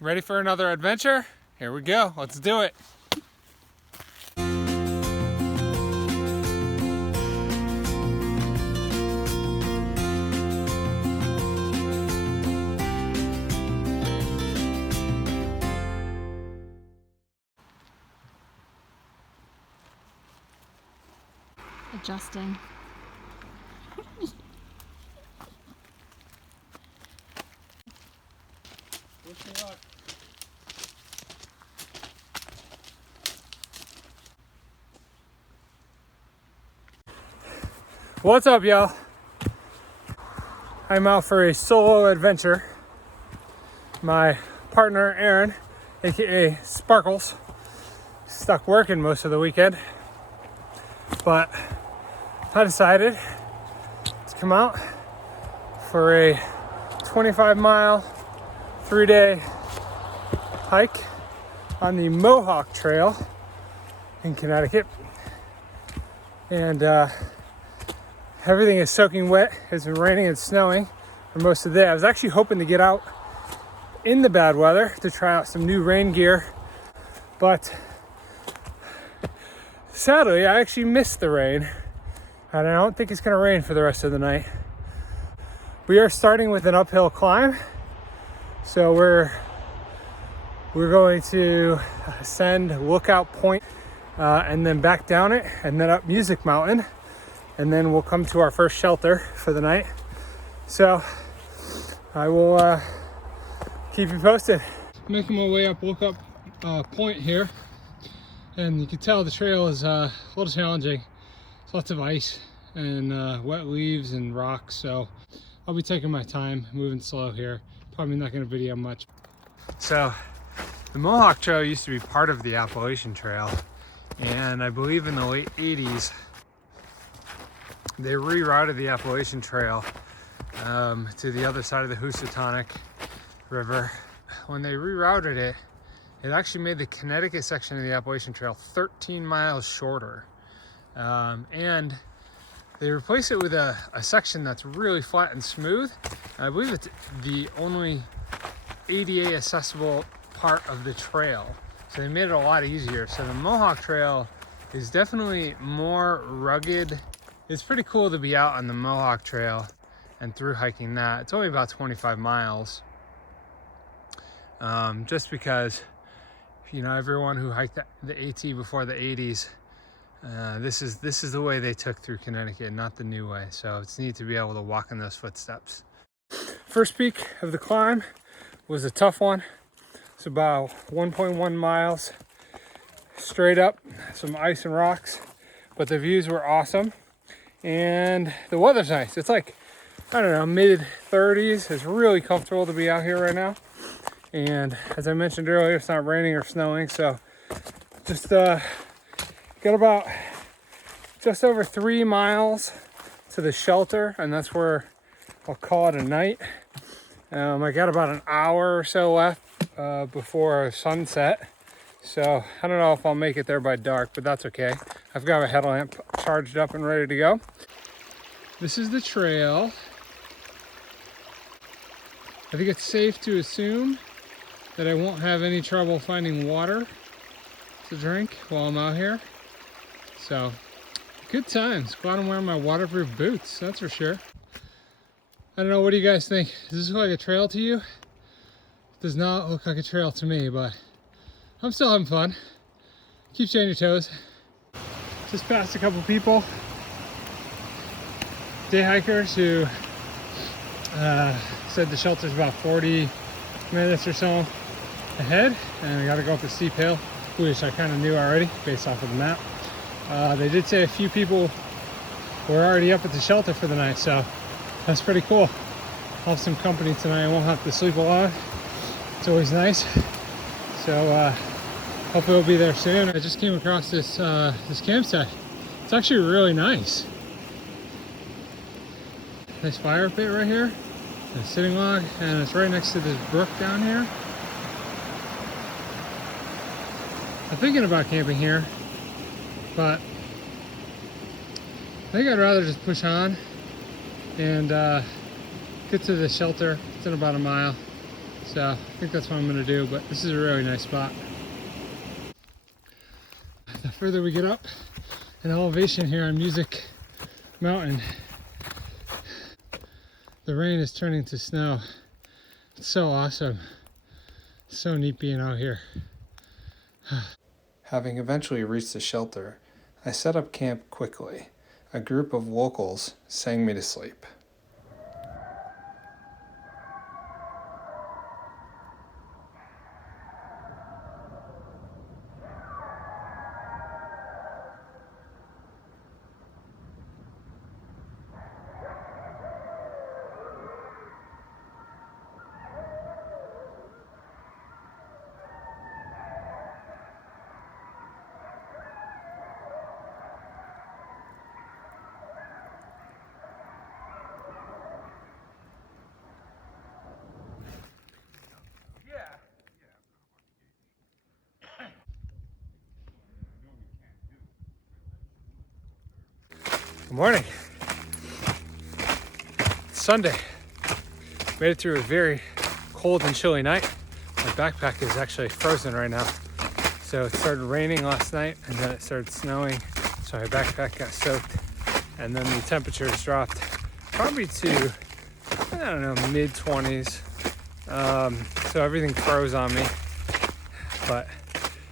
Ready for another adventure? Here we go, let's do it. Adjusting. Wish me luck. What's up, y'all? I'm out for a solo adventure. My partner, Aaron, aka Sparkles, stuck working most of the weekend, but I decided to come out for a 25-mile, 3-day hike on the Mohawk Trail in Connecticut. And everything is soaking wet. It's been raining and snowing for most of the day. I was actually hoping to get out in the bad weather to try out some new rain gear, but sadly I actually missed the rain, and I don't think it's going to rain for the rest of the night. We are starting with an uphill climb, so we're going to ascend Lookout Point and then back down it and then up Music Mountain, and then we'll come to our first shelter for the night. So I will keep you posted. Making my way up Lookout Point here, and you can tell the trail is a little challenging. There's lots of ice and wet leaves and rocks, so I'll be taking my time, moving slow here. Probably not going to video much. So the Mohawk Trail used to be part of the Appalachian Trail, and I believe in the late 80s they rerouted the Appalachian Trail to the other side of the Housatonic River. When they rerouted it, it actually made the Connecticut section of the Appalachian Trail 13 miles shorter. And they replaced it with a section that's really flat and smooth. I believe it's the only ADA accessible part of the trail. So they made it a lot easier. So the Mohawk Trail is definitely more rugged. It's pretty cool to be out on the Mohawk Trail and through hiking that. It's only about 25 miles. Just because, you know, everyone who hiked the AT before the 80s, this is the way they took through Connecticut, not the new way. So it's neat to be able to walk in those footsteps. First peak of the climb was a tough one. It's about 1.1 miles straight up, some ice and rocks, but the views were awesome. And the weather's nice. It's like, I don't know, mid 30s. It's really comfortable to be out here right now. And as I mentioned earlier, it's not raining or snowing, so just got about just over 3 miles to the shelter, and that's where I'll call it a night. I got about an hour or so left before sunset, so I don't know if I'll make it there by dark, but that's okay. I've got a headlamp charged up and ready to go. This is the trail. I think it's safe to assume that I won't have any trouble finding water to drink while I'm out here. So, good times. Glad I'm wearing my waterproof boots, that's for sure. I don't know, what do you guys think? Does this look like a trail to you? It does not look like a trail to me, but I'm still having fun. Keep you on your toes. Just passed a couple people, day hikers, who said the shelter's about 40 minutes or so ahead, and I gotta go up a steep hill, which I kind of knew already based off of the map. They did say a few people were already up at the shelter for the night, so that's pretty cool. I'll have some company tonight. I won't have to sleep alone. It's always nice. So hopefully we'll be there soon. I just came across this this campsite. It's actually really nice. Nice fire pit right here, a sitting log, and it's right next to this brook down here. I'm thinking about camping here, but I think I'd rather just push on and get to the shelter. It's in about a mile, So I think that's what I'm gonna do, but this is a really nice spot. The further we get up in elevation here on Music Mountain, the rain is turning to snow. It's so awesome. It's so neat being out here. Having eventually reached the shelter, I set up camp quickly. A group of locals sang me to sleep. Good morning. It's Sunday. Made it through a very cold and chilly night. My backpack is actually frozen right now. So it started raining last night and then it started snowing. So my backpack got soaked and then the temperatures dropped probably to, I don't know, mid 20s. So everything froze on me. But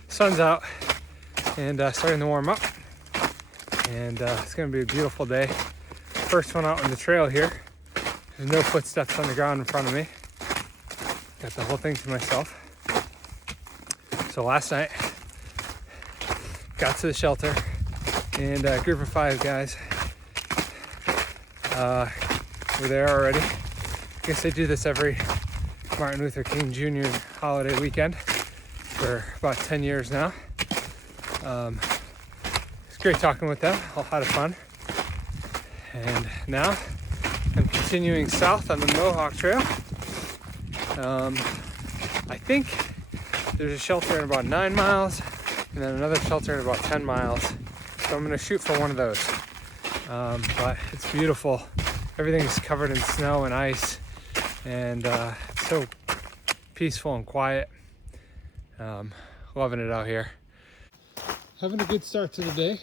sun's out and starting to warm up. And it's gonna be a beautiful day. First one out on the trail here. There's no footsteps on the ground in front of me. Got the whole thing to myself. So last night, got to the shelter and a group of 5 guys were there already. I guess they do this every Martin Luther King Jr. holiday weekend for about 10 years now. Great talking with them, a lot of fun. And now I'm continuing south on the Mohawk Trail. I think there's a shelter in about 9 miles and then another shelter in about 10 miles. So I'm gonna shoot for one of those. But it's beautiful. Everything's covered in snow and ice and it's so peaceful and quiet. Loving it out here. Having a good start to the day,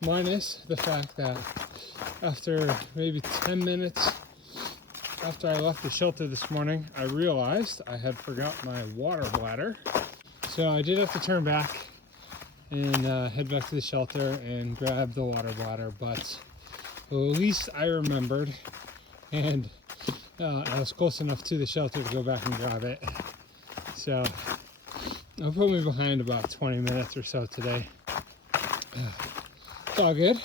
minus the fact that after maybe 10 minutes after I left the shelter this morning, I realized I had forgot my water bladder. So I did have to turn back and head back to the shelter and grab the water bladder, but at least I remembered and I was close enough to the shelter to go back and grab it. So I'll put me behind about 20 minutes or so today. It's all good.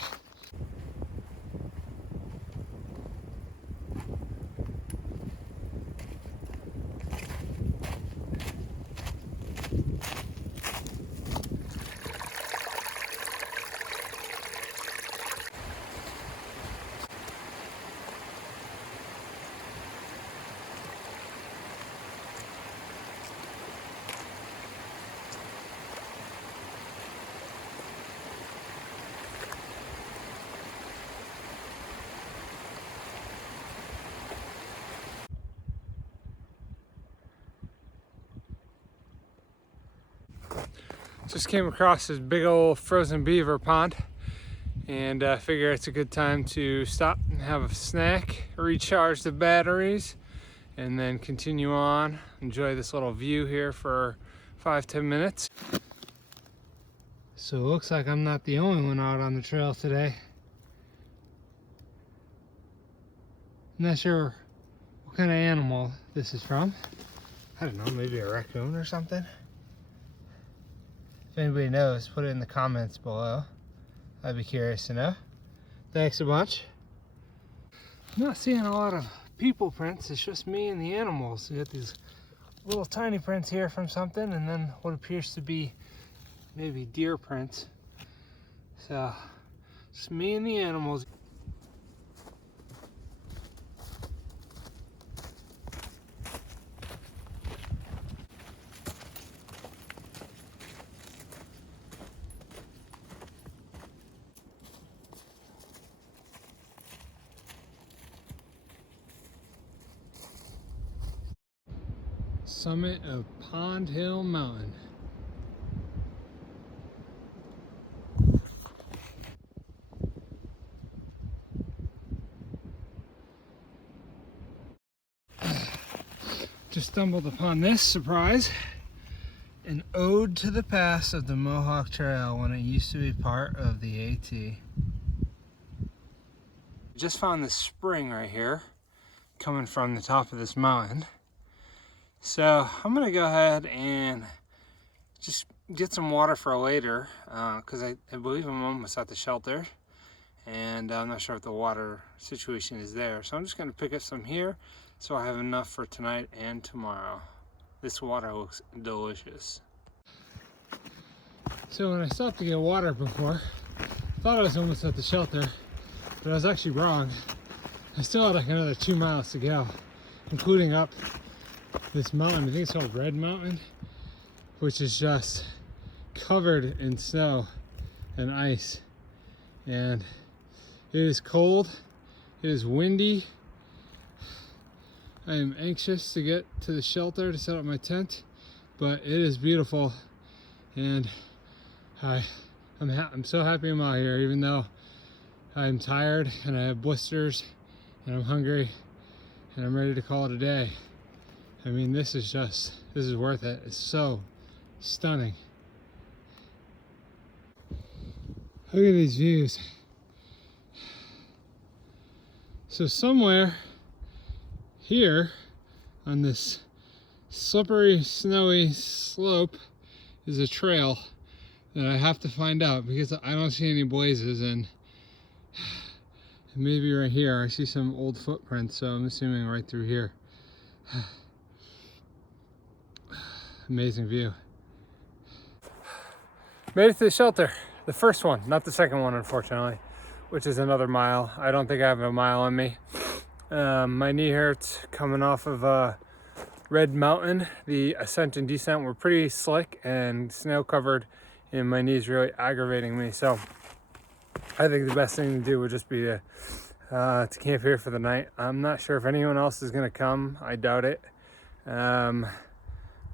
Just came across this big old frozen beaver pond and I figure it's a good time to stop and have a snack, recharge the batteries, and then continue on. Enjoy this little view here for 5-10 minutes. So it looks like I'm not the only one out on the trail today. I'm not sure what kind of animal this is from. I don't know, maybe a raccoon or something. If anybody knows, put it in the comments below. I'd be curious to know. Thanks a bunch. I'm not seeing a lot of people prints, it's just me and the animals. We got these little tiny prints here from something and then what appears to be maybe deer prints. So, just me and the animals. summit of Pond Hill Mountain. Just stumbled upon this, surprise, an ode to the past of the Mohawk Trail when it used to be part of the AT. Just found this spring right here coming from the top of this mountain. So I'm gonna go ahead and just get some water for later because I believe I'm almost at the shelter and I'm not sure if the water situation is there. So I'm just gonna pick up some here so I have enough for tonight and tomorrow. This water looks delicious. So when I stopped to get water before, I thought I was almost at the shelter, but I was actually wrong. I still had like another 2 miles to go, including up this mountain. I think it's called Red Mountain, which is just covered in snow and ice. And it is cold, it is windy. I am anxious to get to the shelter to set up my tent, but it is beautiful, and I'm so happy I'm out here, even though I'm tired and I have blisters and I'm hungry and I'm ready to call it a day. I mean, this is worth it. It's so stunning. Look at these views. So somewhere here on this slippery, snowy slope is a trail that I have to find out because I don't see any blazes, and maybe right here I see some old footprints, so I'm assuming right through here. Amazing view. Made it to the shelter. The first one, not the second one, unfortunately, which is another mile. I don't think I have a mile on me. My knee hurts coming off of Red Mountain. The ascent and descent were pretty slick and snow covered, and my knee's really aggravating me. So I think the best thing to do would just be to camp here for the night. I'm not sure if anyone else is gonna come. I doubt it.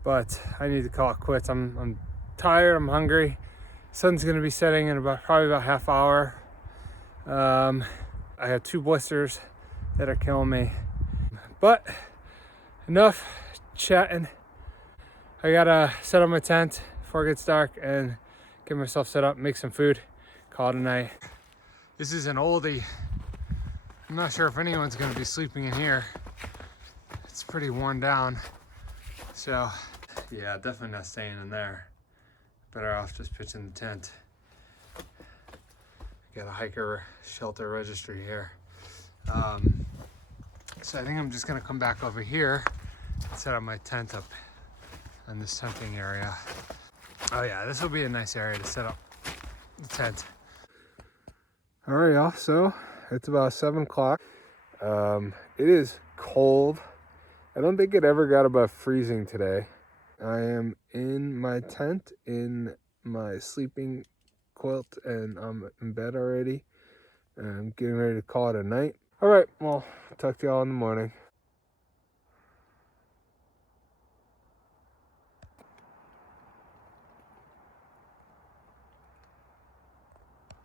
But I need to call it quits. I'm tired, I'm hungry. Sun's gonna be setting in probably about half hour. I have 2 blisters that are killing me. But enough chatting. I gotta set up my tent before it gets dark and get myself set up, make some food, call it a night. This is an oldie. I'm not sure if anyone's gonna be sleeping in here. It's pretty worn down. So yeah, definitely not staying in there. Better off just pitching the tent. Got a hiker shelter registry here. So I think I'm just gonna come back over here and set up my tent up in this tenting area. Oh yeah, this will be a nice area to set up the tent. All right, y'all, so it's about 7 o'clock. It is cold. I don't think it ever got above freezing today. I am in my tent in my sleeping quilt and I'm in bed already. I'm getting ready to call it a night. All right, well, talk to y'all in the morning.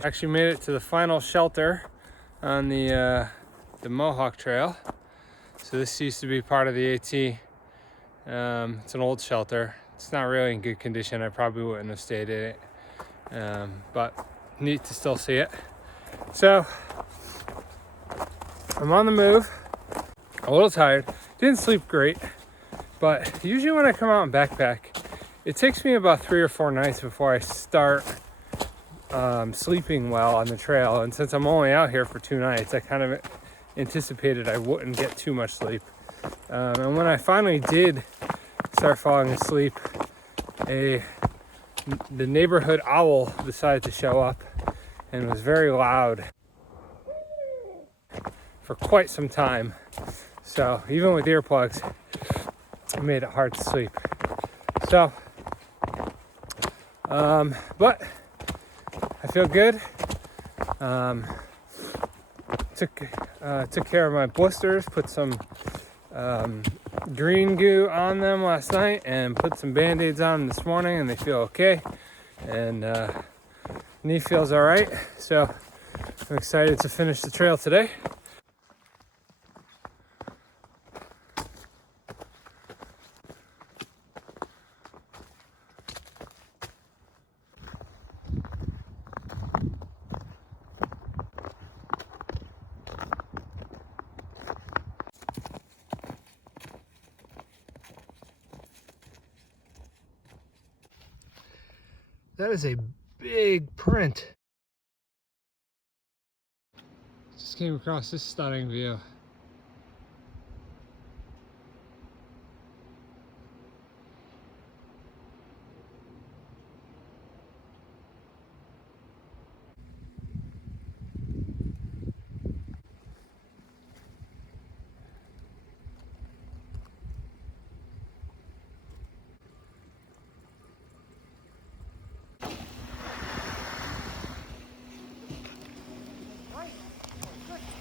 Actually made it to the final shelter on the Mohawk Trail. So this used to be part of the AT. It's an old shelter. It's not really in good condition. I probably wouldn't have stayed in it, but neat to still see it. So I'm on the move, a little tired, didn't sleep great, but usually when I come out and backpack, it takes me about 3 or 4 nights before I start sleeping well on the trail. And since I'm only out here for 2 nights, I kind of anticipated I wouldn't get too much sleep. And when I finally did start falling asleep, the neighborhood owl decided to show up and was very loud for quite some time. So even with earplugs, it made it hard to sleep. So, but I feel good. Took care of my blisters, put some green goo on them last night and put some band-aids on them this morning, and they feel okay. And knee feels all right. So I'm excited to finish the trail today. That is a big print. Just came across this stunning view.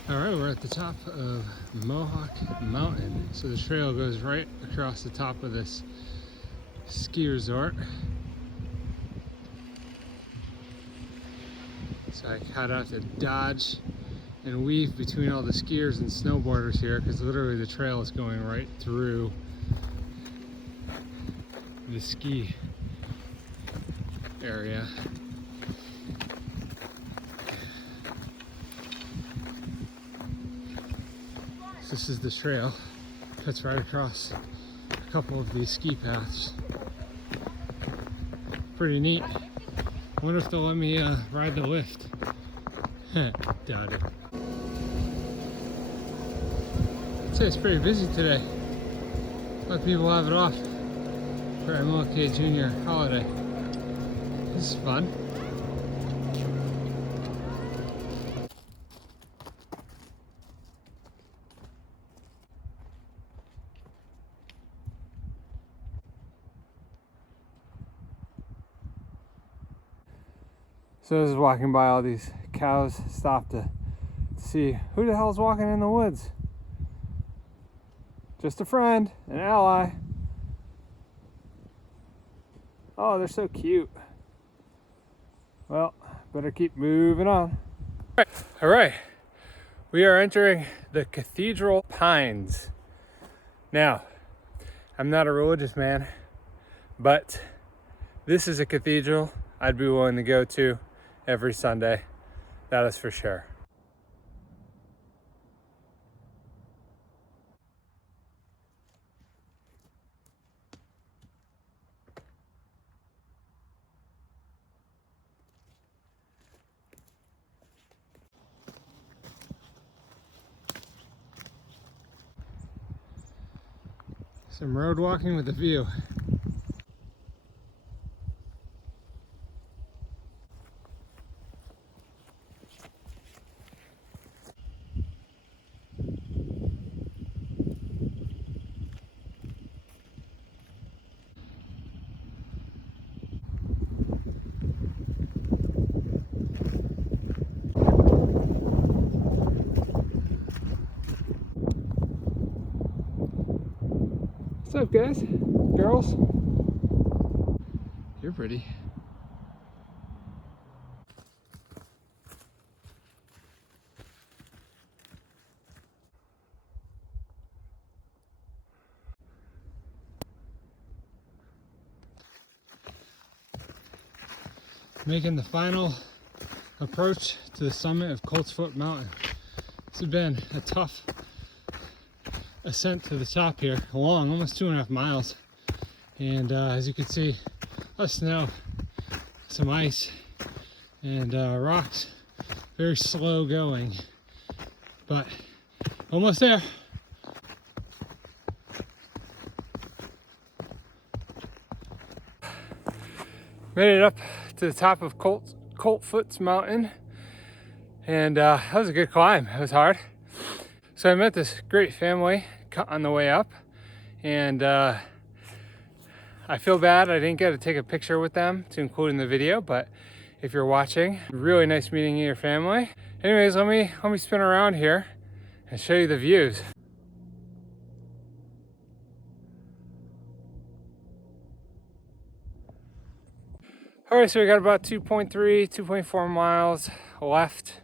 All right, we're at the top of Mohawk Mountain. So the trail goes right across the top of this ski resort. So I kind of have to dodge and weave between all the skiers and snowboarders here, because literally the trail is going right through the ski area. This is the trail. Cuts right across a couple of these ski paths. Pretty neat. Wonder if they'll let me ride the lift. Doubt it. I'd say it's pretty busy today. A lot of people have it off for MLK Junior holiday. This is fun. So I was walking by all these cows, stopped to see who the hell's walking in the woods. Just a friend, an ally. Oh, they're so cute. Well, better keep moving on. All right. We are entering the Cathedral Pines. Now, I'm not a religious man, but this is a cathedral I'd be willing to go to every Sunday. That is for sure. Some road walking with a view. What's up, guys? Girls? You're pretty. Making the final approach to the summit of Coltsfoot Mountain. This has been a tough ascent to the top here, long, almost 2.5 miles. And as you can see, a snow, some ice, and rocks. Very slow going, but almost there. Made it up to the top of Coltsfoot Mountain, and that was a good climb. It was hard. So I met this great family on the way up, and I feel bad I didn't get to take a picture with them to include in the video, but if you're watching, really nice meeting your family. Anyways, let me spin around here and show you the views. All right, so we got about 2.4 miles left.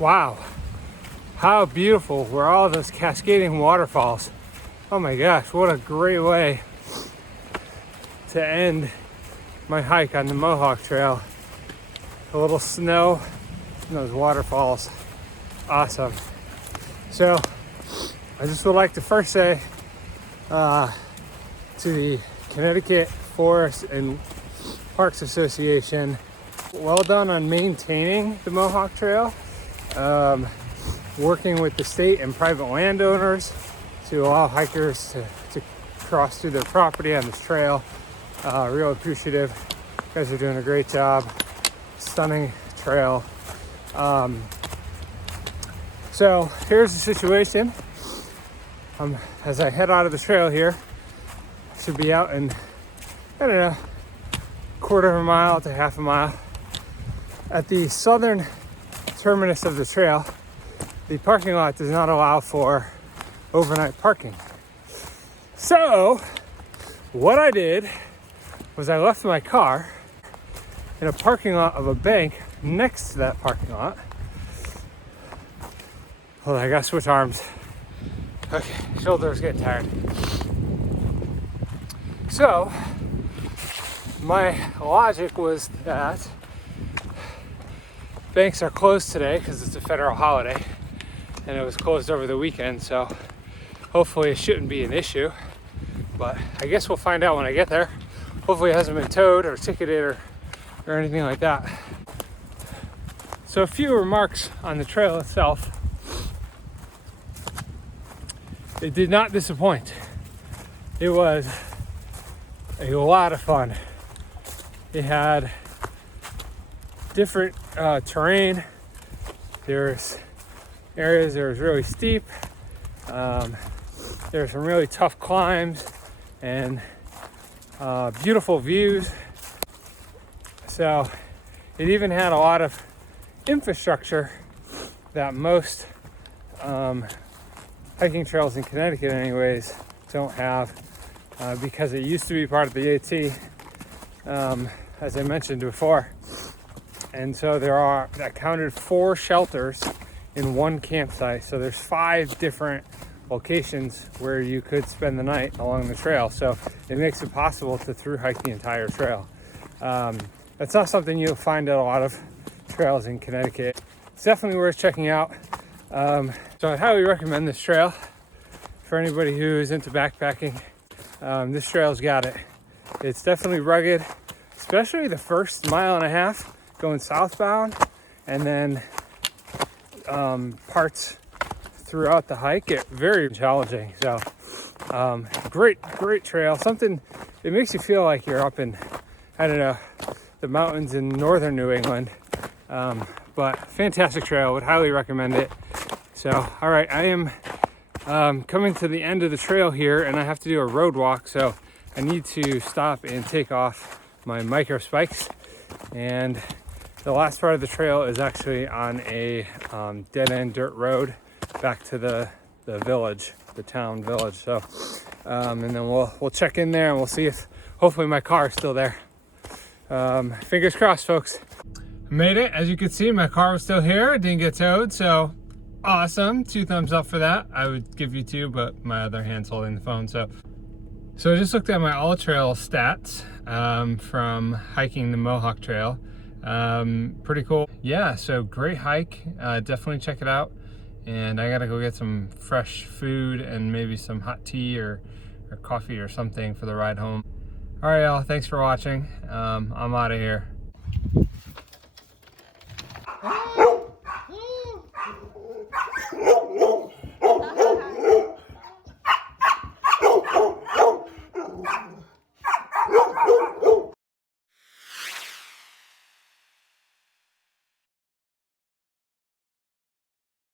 Wow, how beautiful were all those cascading waterfalls. Oh my gosh, what a great way to end my hike on the Mohawk Trail. A little snow and those waterfalls, awesome. So I just would like to first say to the Connecticut Forest and Parks Association, well done on maintaining the Mohawk Trail. Working with the state and private landowners to allow hikers to cross through their property on this trail. Real appreciative. You guys are doing a great job. Stunning trail. So here's the situation. As I head out of the trail here, I should be out in, I don't know, quarter of a mile to half a mile. At the southern terminus of the trail, the parking lot does not allow for overnight parking. So what I did was I left my car in a parking lot of a bank next to that parking lot. Hold on, I gotta switch arms. Okay, shoulders getting tired. So my logic was that banks are closed today because it's a federal holiday and it was closed over the weekend, so hopefully it shouldn't be an issue, but I guess we'll find out when I get there. Hopefully it hasn't been towed or ticketed or anything like that. So a few remarks on the trail itself. It did not disappoint. It was a lot of fun. It had different terrain. There's areas that was really steep. There's some really tough climbs and beautiful views. So it even had a lot of infrastructure that most hiking trails in Connecticut anyways don't have, because it used to be part of the AT, as I mentioned before. And so I counted 4 shelters in one campsite. So there's 5 different locations where you could spend the night along the trail. So it makes it possible to thru-hike the entire trail. That's not something you'll find at a lot of trails in Connecticut. It's definitely worth checking out. So I highly recommend this trail for anybody who's into backpacking. This trail's got it. It's definitely rugged, especially the first mile and a half going southbound, and then parts throughout the hike get very challenging. So great trail. Something, it makes you feel like you're up in, I don't know, the mountains in northern New England. But fantastic trail, would highly recommend it. So all right, I am coming to the end of the trail here, and I have to do a road walk, so I need to stop and take off my micro spikes. And the last part of the trail is actually on a dead-end dirt road back to the village, the town village. So, and then we'll check in there and we'll see if hopefully my car is still there. Fingers crossed, folks. Made it. As you can see, my car was still here. It didn't get towed, so awesome. 2 thumbs up for that. I would give you 2, but my other hand's holding the phone. So I just looked at my all trail stats from hiking the Mohawk Trail. Pretty cool. Yeah, so great hike. Definitely check it out. And I gotta go get some fresh food and maybe some hot tea or coffee or something for the ride home. All right, y'all. Thanks for watching. I'm out of here.